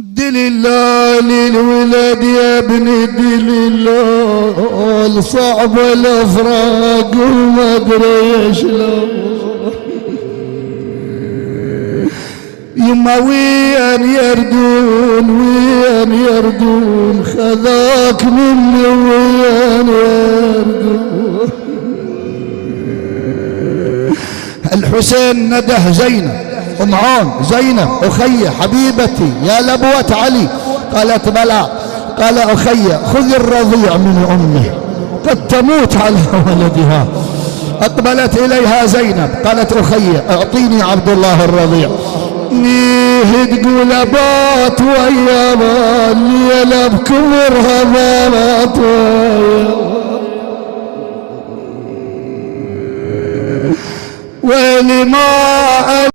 دليل للولد يا ابني دليل، صعب الافراق وما ادري شلون. يما وين يردون وين يردون، خذاك مني وين يردون. الحسين نده زينب ام عون، زينب اخي حبيبتي يا لبوة علي. قالت بلى. قال اخي خذ الرضيع من امه قد تموت على ولدها. اقبلت اليها زينب قالت اخي اعطيني عبد الله الرضيع. نيه تقول ابات ويا الليله بكبرها بات ويا ويلي ما